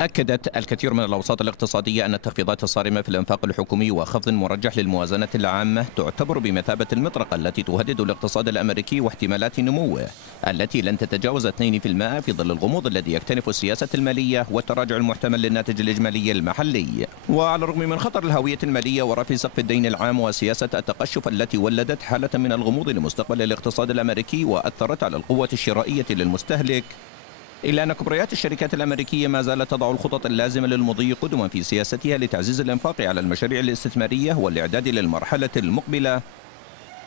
أكدت الكثير من الأوساط الاقتصادية أن التخفيضات الصارمة في الإنفاق الحكومي وخفض مرجح للموازنة العامة تعتبر بمثابة المطرقة التي تهدد الاقتصاد الأمريكي واحتمالات نموه التي لن تتجاوز 2% في ظل الغموض الذي يكتنف السياسة المالية والتراجع المحتمل للناتج الإجمالي المحلي. وعلى الرغم من خطر الهوية المالية ورفع سقف الدين العام وسياسة التقشف التي ولدت حالة من الغموض لمستقبل الاقتصاد الأمريكي وأثرت على القوة الشرائية للمستهلك، إلا أن كبريات الشركات الأمريكية ما زالت تضع الخطط اللازمة للمضي قدما في سياستها لتعزيز الإنفاق على المشاريع الاستثمارية والإعداد للمرحلة المقبلة،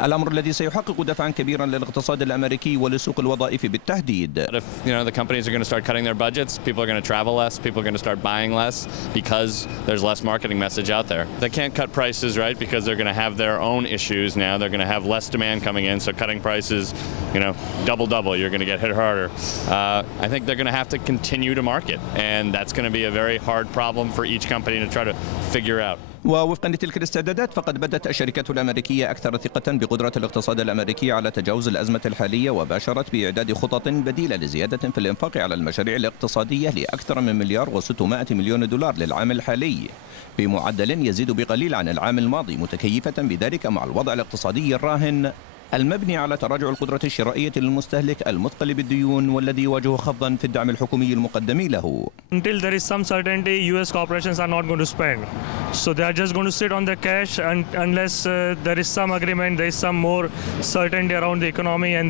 الأمر الذي سيحقق دفعا كبيرا للاقتصاد الأمريكي ولسوق الوظائف بالتحديد. If the companies are going to start cutting their budgets, people are going to travel less, people are going to start buying less because there's less marketing message out there. They can't cut prices, right, because they're going to have their own issues now. They're going to have less demand coming in, so cutting prices, double, you're going to get hit harder. I think they're going to have to continue to market, and that's going to be a very hard problem for each company to try to figure out. ووفقا لتلك الاستعدادات فقد بدت الشركات الأمريكية أكثر ثقة بقدرة الاقتصاد الأمريكي على تجاوز الأزمة الحالية، وباشرت بإعداد خطط بديلة لزيادة في الإنفاق على المشاريع الاقتصادية لأكثر من $1,600,000,000 للعام الحالي، بمعدل يزيد بقليل عن العام الماضي، متكيفة بذلك مع الوضع الاقتصادي الراهن المبني على تراجع القدرة الشرائية للمستهلك المثقل بالديون والذي يواجه خفضا في الدعم الحكومي المقدم له. Until there is some certainty, US corporations are not going to spend. So they are just going to sit on their cash unless there is some agreement, there is some more certainty around the economy and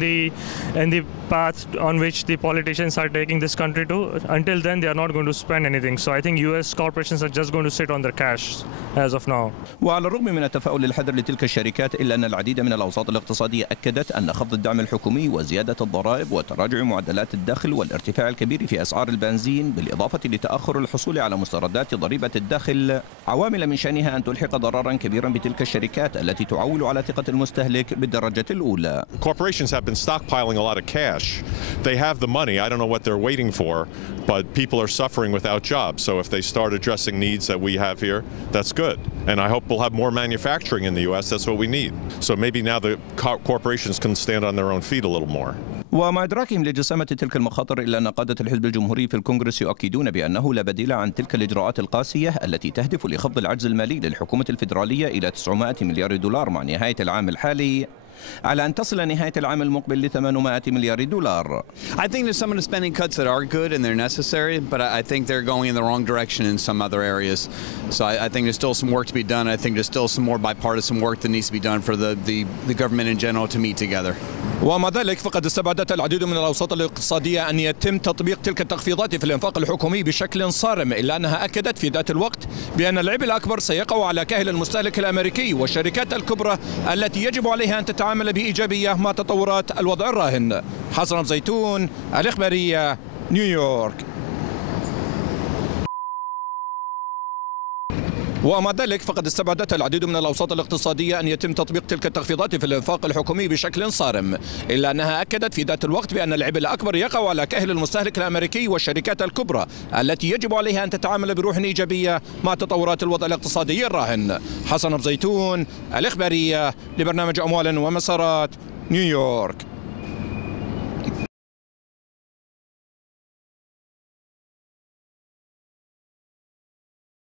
the path on which the politicians are taking this country to. Until then, they are not going to spend anything. So I think US corporations are just going to sit on their cash as of now. وعلى الرغم من التفاؤل الحذر لتلك الشركات، إلا أن العديد من الأوساط الاقتصادية أكدت أن خفض الدعم الحكومي وزيادة الضرائب وتراجع معدلات الدخل والارتفاع الكبير في أسعار البنزين بالإضافة لتأخر الحصول على مستردات ضريبة الدخل عوامل من شأنها أن تلحق ضررا كبيرا بتلك الشركات التي تعول على ثقة المستهلك بالدرجة الأولى. Corporations have been stockpiling a lot of cash. They have the money. I don't know what they're waiting for, but people are suffering without jobs. So if they start addressing needs that we have here, that's good. And I hope we'll have more manufacturing in the US. That's what we need. So maybe now the corporations can stand on their own feet a little more. ومع إدراكهم لجسامة تلك المخاطر، إلا أن قادة الحزب الجمهوري في الكونغرس يؤكدون بأنه لا بديل عن تلك الإجراءات القاسية التي تهدف لخفض العجز المالي للحكومة الفيدرالية إلى $900 مليار مع نهاية العام الحالي، على أن تصل نهاية العام المقبل ل $800 مليار. I think there's some of the spending cuts that are good and they're necessary, but I think they're going in the wrong direction in some other areas. So I think there's still some work to be done. I think there's still some more bipartisan work that needs to be done for the government in general to meet together. ومع ذلك فقد استبعدت العديد من الأوساط الاقتصادية أن يتم تطبيق تلك التخفيضات في الإنفاق الحكومي بشكل صارم، إلا أنها أكدت في ذات الوقت بأن العبء الأكبر سيقع على كاهل المستهلك الأمريكي والشركات الكبرى التي يجب عليها أن تتعامل بإيجابية مع تطورات الوضع الراهن. حسن زيتون، الإخبارية، نيويورك. ومع ذلك فقد استبعدت العديد من الأوساط الاقتصادية أن يتم تطبيق تلك التخفيضات في الإنفاق الحكومي بشكل صارم، إلا أنها أكدت في ذات الوقت بأن العبء الأكبر يقع على كاهل المستهلك الأمريكي والشركات الكبرى التي يجب عليها أن تتعامل بروح إيجابية مع تطورات الوضع الاقتصادي الراهن. حسن زيتون، الإخبارية، لبرنامج أموال ومسارات، نيويورك.